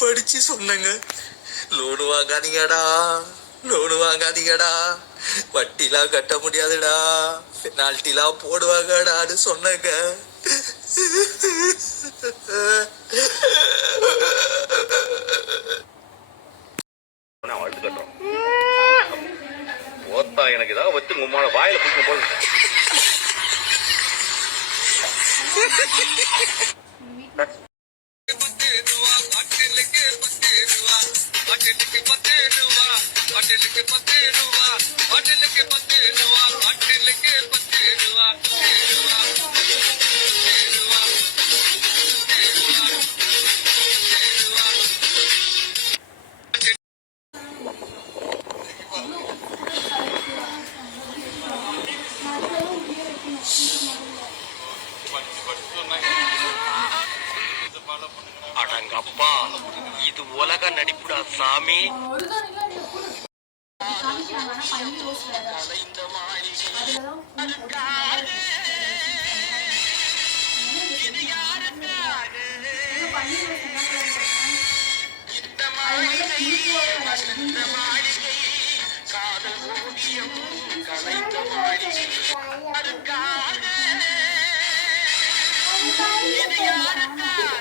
படிச்சு சொன்னங்க. Loan வாங்காதீங்கடா, loan வாங்காதீங்கடா, வட்டிலாம் கட்ட முடியாதுடா, பெனால்ட்டிலாம் போடுவாங்கடான்னு சொன்னங்க. எனக்கு ஏதாவது வச்சு உங்களோட வாயில பிடிக்கும் போது அடங்கப்பா, இது உலக நடிப்புடா சாமி. காதல் ஓவியம் கலைந்த மாளிகை அதுக்காக இது யாருக்காக